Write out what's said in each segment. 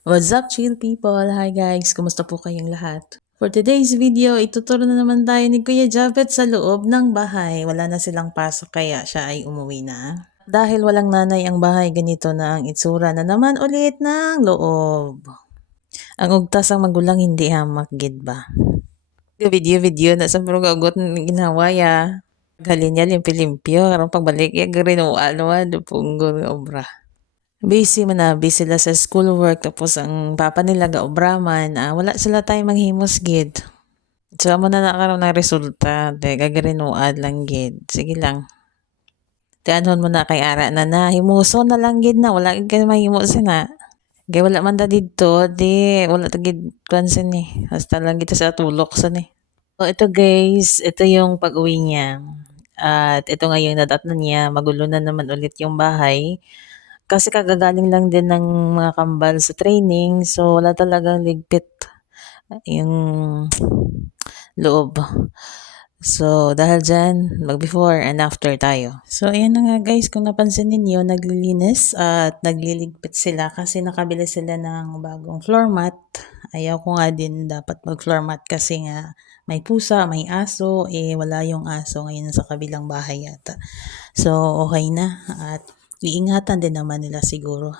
What's up, chill people? Hi guys, kumusta po kayong lahat? For today's video, ituturo na naman tayo ni Kuya Japet sa loob ng bahay. Wala na silang pasok kaya siya ay umuwi na. Dahil walang nanay ang bahay, ganito na ang itsura na naman ulit ng loob. Ang ugtas ang magulang hindi hamak gid ba? Video na sa mga ugot ginawa ya. Halin niya limpyo-limpyo, karong pagbalik ya garinuan punggon obra. Busy man na, busy sila sa schoolwork tapos ang papa nila gaobraman, wala sila time manghimos gid. So amo na nakaroon ng resulta, de gagarinuad lang gid. Sige lang. Tianhon mo na kay ara na himuson na lang gid na wala gid kay mahimos na. Kay wala man ta didto, di wala ta gid kansen ni. Basta lang kita sa tulok sa ni. So ito guys, ito yung pag-uwi niya. At ito nga yung nadatnan niya, magulo na naman ulit yung bahay. Kasi kagagaling lang din ng mga kambal sa training, so wala talagang ligpit yung loob. So, dahil dyan, mag-before and after tayo. So, ayan na nga guys, kung napansin ninyo, naglilinis at nagliligpit sila kasi nakabili sila ng bagong floor mat. Ayaw ko nga din dapat mag-floor mat kasi nga may pusa, may aso, wala yung aso ngayon sa kabilang bahay yata. So, okay na at iingatan din naman nila siguro.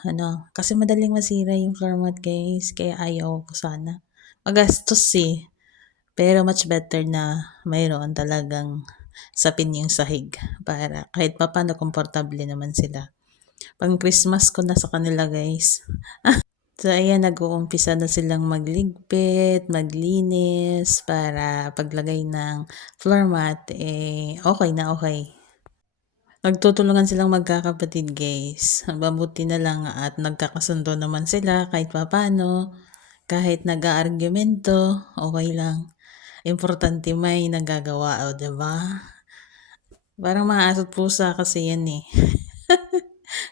Kasi madaling masira yung floor mat guys, kaya ayaw ko sana. Magastos eh. Pero much better na mayroon talagang sapin yung sahig para kahit papano komportable naman sila. Pang Christmas ko na sa kanila guys. So ayan, nag-uumpisa na silang magligpit, maglinis para paglagay ng floor mat, okay na okay. Nagtutulungan silang magkakapatid guys. Mabuti na lang at nagkakasundo naman sila kahit papano. Kahit nag-aargumento, okay lang. Importante may nagagawa, o diba? Parang mga aso't pusa kasi yan eh.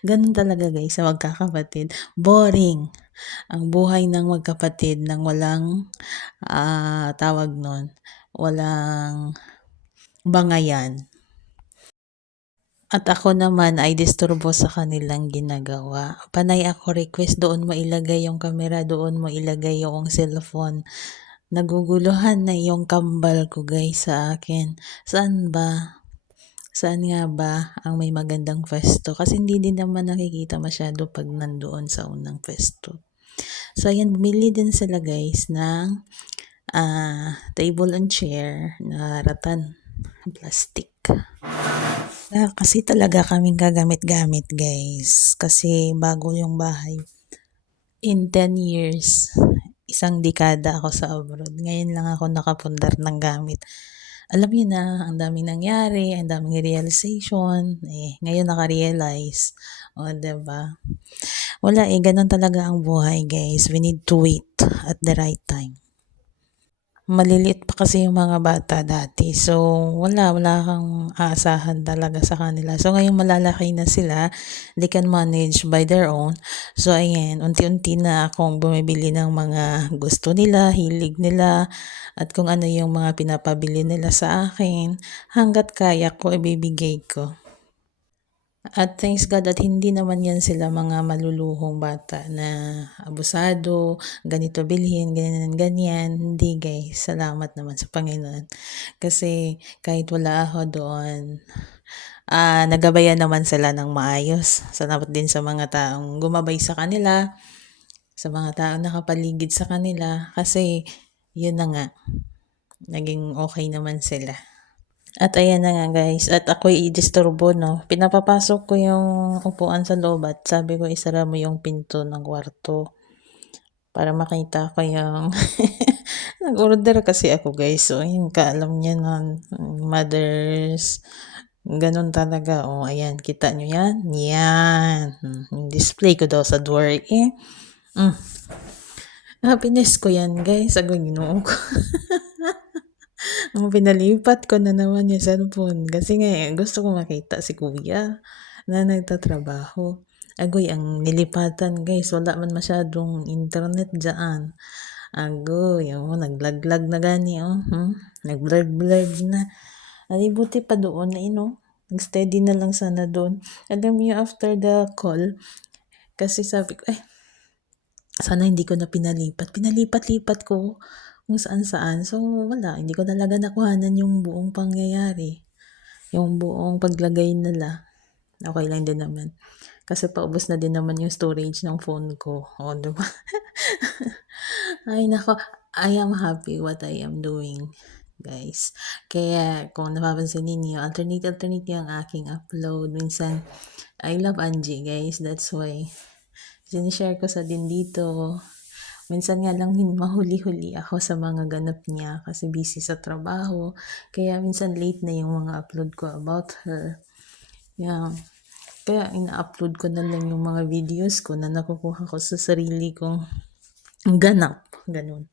Ganun talaga guys sa magkakapatid. Boring ang buhay ng magkapatid nang walang tawag nun, walang bangayan. At ako naman ay disturbo sa kanilang ginagawa. Panay ako request, doon mo ilagay yung camera, doon mo ilagay yung cellphone. Naguguluhan na yung kambal ko guys sa akin. Saan ba? Saan nga ba ang may magandang pwesto? Kasi hindi din naman nakikita masyado pag nandoon sa unang pwesto. So ayan, bumili din sila guys ng table and chair na ratan, plastic. Kasi talaga kaming gagamit-gamit guys. Kasi bago yung bahay. In 10 years, isang dekada ako sa abroad. Ngayon lang ako nakapundar ng gamit. Alam niyo na, ang daming nangyari, ang daming realization. Ngayon naka-realize. O, diba? Wala ganun talaga ang buhay guys. We need to wait at the right time. Maliliit pa kasi yung mga bata dati. So, wala kang aasahan talaga sa kanila. So, ngayon malalaki na sila. They can manage by their own. So, ayan, unti-unti na akong bumibili ng mga gusto nila, hilig nila, at kung ano yung mga pinapabili nila sa akin. Hanggat kaya ko, ibibigay ko. At thanks God at hindi naman yan sila mga maluluhong bata na abusado, ganito bilhin, ganyan. Hindi guys, salamat naman sa Panginoon. Kasi kahit wala ako doon, nagabayan naman sila ng maayos. Salamat din sa mga taong gumabay sa kanila, sa mga taong nakapaligid sa kanila. Kasi yun na nga, naging okay naman sila. At ayan na nga guys, at ako'y i-disturbo no. Pinapapasok ko yung upuan sa loob at sabi ko isara mo yung pinto ng kwarto. Para makita ko yung nag-order kasi ako guys. So yung kaalam niya nun, mothers, ganun talaga. O ayan, kita nyo yan? Yan. Display ko daw sa door Happiness ko yan guys. Agad ginoo ko. Pinalipat ko na naman yung cellphone kasi nga gusto ko makita si kuya na nagtatrabaho. Agoy, ang nilipatan guys, wala man masyadong internet dyan. Agoy, naglaglag na gani, nagblurred na. Ay, buti pa doon na nag-steady na lang sana doon. Alam niyo, after the call, kasi sabi ko, Sana hindi ko na pinalipat. Pinalipat-lipat ko kung saan-saan. So, wala. Hindi ko talaga nakuhanan yung buong pangyayari. Yung buong paglagay nila. Okay lang din naman. Kasi paubos na din naman yung storage ng phone ko. O, diba? Ay, nako. I am happy what I am doing, guys. Kaya, kung napapansin ninyo, alternate yung aking upload. Minsan, I love Angie, guys. That's why, sinishare ko sa din dito. Minsan nga lang mahuli-huli ako sa mga ganap niya kasi busy sa trabaho. Kaya minsan late na yung mga upload ko about her. Yeah. Kaya ina-upload ko na lang yung mga videos ko na nakukuha ko sa sarili kong ganap. Ganun.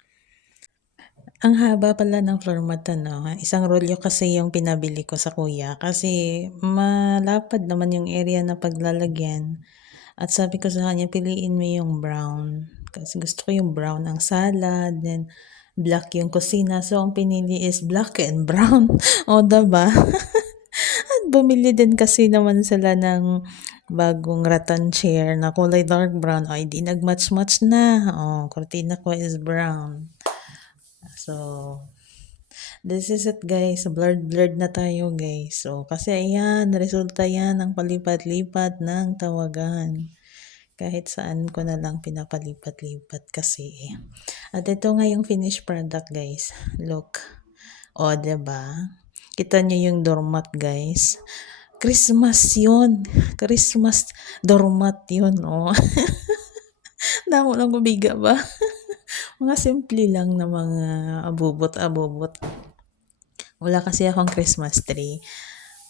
Ang haba pala ng floor mat ano, isang rolyo kasi yung pinabili ko sa kuya kasi malapad naman yung area na paglalagyan. At sabi ko sa kanya, piliin mo yung brown. Kasi gusto ko yung brown ang salad, then black yung kusina. So, ang pinili is black and brown. O, diba? At bumili din kasi naman sila ng bagong rattan chair na kulay dark brown. Ay, di nag-match-match na. Oh, kurtina ko is brown. So, this is it guys. Blurred na tayo guys. So, kasi ayan, resulta yan ng palipat-lipat ng tawagan. Kahit saan ko na lang pinapalipat-lipat kasi. At ito nga yung finished product guys. Look. O, diba? Kita nyo yung doormat guys. Christmas yun. Christmas doormat yun. Oh. Damo lang kubiga ba? Mga simple lang na mga abubot-abubot. Wala kasi akong Christmas tree.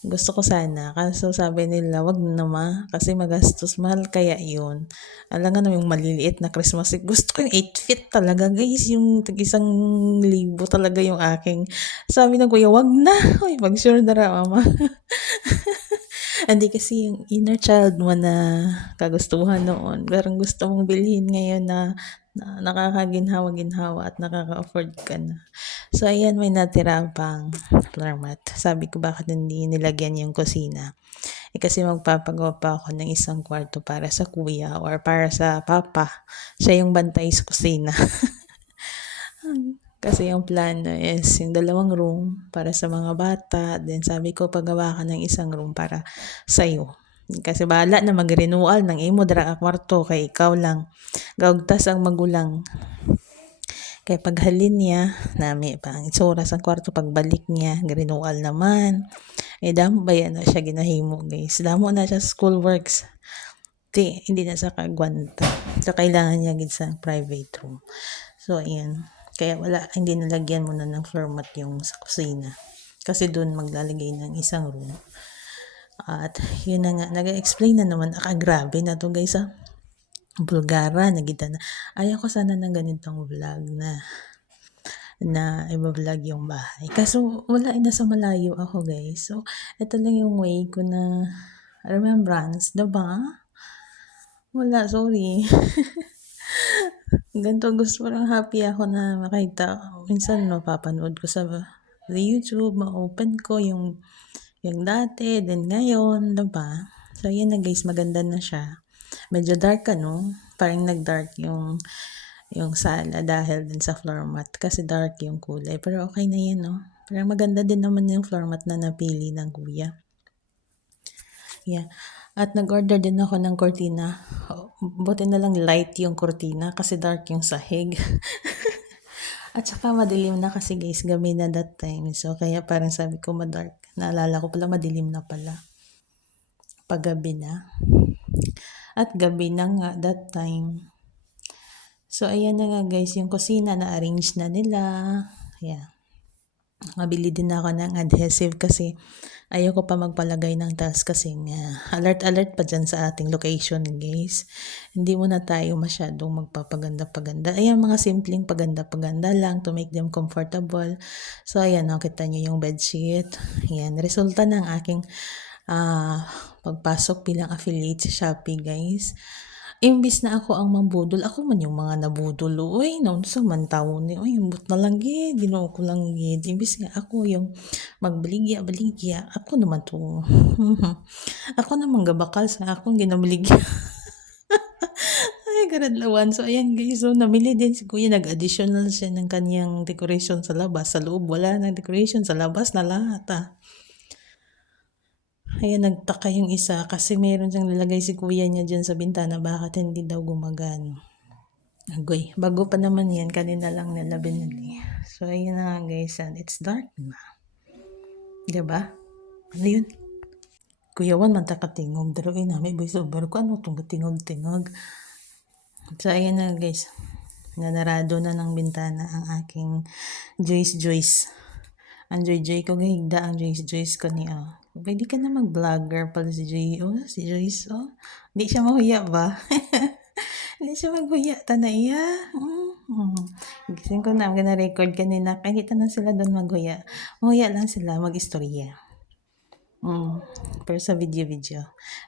Gusto ko sana. Kaso sabi nila, wag na kasi magastos. Mahal kaya yun. Alam nga naman yung maliliit na Christmas tree. Gusto ko yung 8 feet talaga, guys. Yung isang libo talaga yung aking. Sabi ng kuya, wag na. Uy, mag-sure na ra, mama. Hindi kasi yung inner child mo na kagustuhan noon. Parang gusto mong bilhin ngayon na nakakaginhawa-ginhawa at nakaka-afford ka na. So, ayan, may natira pang floor mat. Sabi ko, bakit hindi nilagyan yung kusina? Kasi magpapagawa pa ako ng isang kwarto para sa kuya or para sa papa. Siya yung bantay sa kusina. Kasi yung plano is yung 2 room para sa mga bata. Then sabi ko, pagawa ka ng isang room para sa'yo. Kasi bahala na mag-renewal ng imo dara kwarto kay ikaw lang. Gaugtas ang magulang. Kaya paghalin niya, nami pa ang itsura sa kwarto, pagbalik niya, renewal naman. Damo ba yan na siya ginahimo guys. Damo na siya school works. Hindi na sa kagwanta. So, kailangan niya gid sa private room. So, ayan. Kaya hindi nalagyan muna ng floor mat yung sa kusina. Kasi doon maglalagay ng isang room. At yun na nga, nag-explain na naman. Grabe na to guys ah. Bulgara, nagita na. Ayaw ko sana ng ganitong vlog na i-vlog yung bahay. Kaso wala, nasa malayo ako guys. So, ito lang yung way ko na remembrance, diba? Wala, sorry. Ganito gusto, parang happy ako na makita. Minsan mapapanood ko sa YouTube, ma-open ko yung dati, then ngayon, diba? So, yan na guys, maganda na siya. Medyo dark no? Parang nag-dark yung sala dahil din sa floor mat kasi dark yung kulay. Pero okay na yan, no? Parang maganda din naman yung floor mat na napili ng kuya. Yeah. At nag-order din ako ng kortina. Buti na lang light yung kortina kasi dark yung sahig. At saka madilim na kasi guys, gabi na that time. So kaya parang sabi ko madark. Naalala ko pala madilim na pala. Paggabi na. At gabi na nga that time. So ayan na nga guys, yung kusina na-arrange na nila. Yeah. Mabili din ako ng adhesive kasi ayoko pa magpalagay ng tiles kasi alert pa dyan sa ating location guys. Hindi muna tayo masyadong magpapaganda-paganda. Ayan, mga simpleng paganda-paganda lang to make them comfortable. So ayan, kita nyo yung bedsheet. Ayan, resulta ng aking pagpasok bilang affiliate sa Shopee guys. Imbis na ako ang mambudol, ako man yung mga nabudol. Uy, naun sa man tao ni, uy, but na lang gid, ginoo ko lang gid. Imbis nga ako yung magbaligya, ako naman to. Ako naman gabakal sa akong ginabaligya. Ay, Karadlawan. So, ayan guys. So, namili din si kuya. Nag-additional siya ng kanyang decoration sa labas. Sa loob, wala ng decoration. Sa labas na lahat Ayan, nagtaka yung isa kasi meron siyang nilagay si kuya niya dyan sa bintana. Bakit hindi daw gumagana? Agoy, bago pa naman yan. Kanina lang nila binili. So, ayan na nga guys. And it's dark na. Diba? Ano yun? Kuya Juan, magtakatingog. Pero ay namin, voice over ko. Ano itong tingog-tingog? So, ayan na guys. Nanarado na ng bintana ang aking Joyce. Ang Joy ko, gahigda ang Joyce ko ni Pwede ka na mag-vlogger pala si Joy. Si Joyce, Hindi siya mahuya ba? Hindi siya maghuya. Tanaya. Gising ko na, gana-record kanina. Kahit na sila doon maghuya. Mahuya lang sila, mag-istorya. Pero sa video.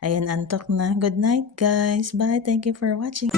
Ayan, antok na. Good night, guys. Bye. Thank you for watching.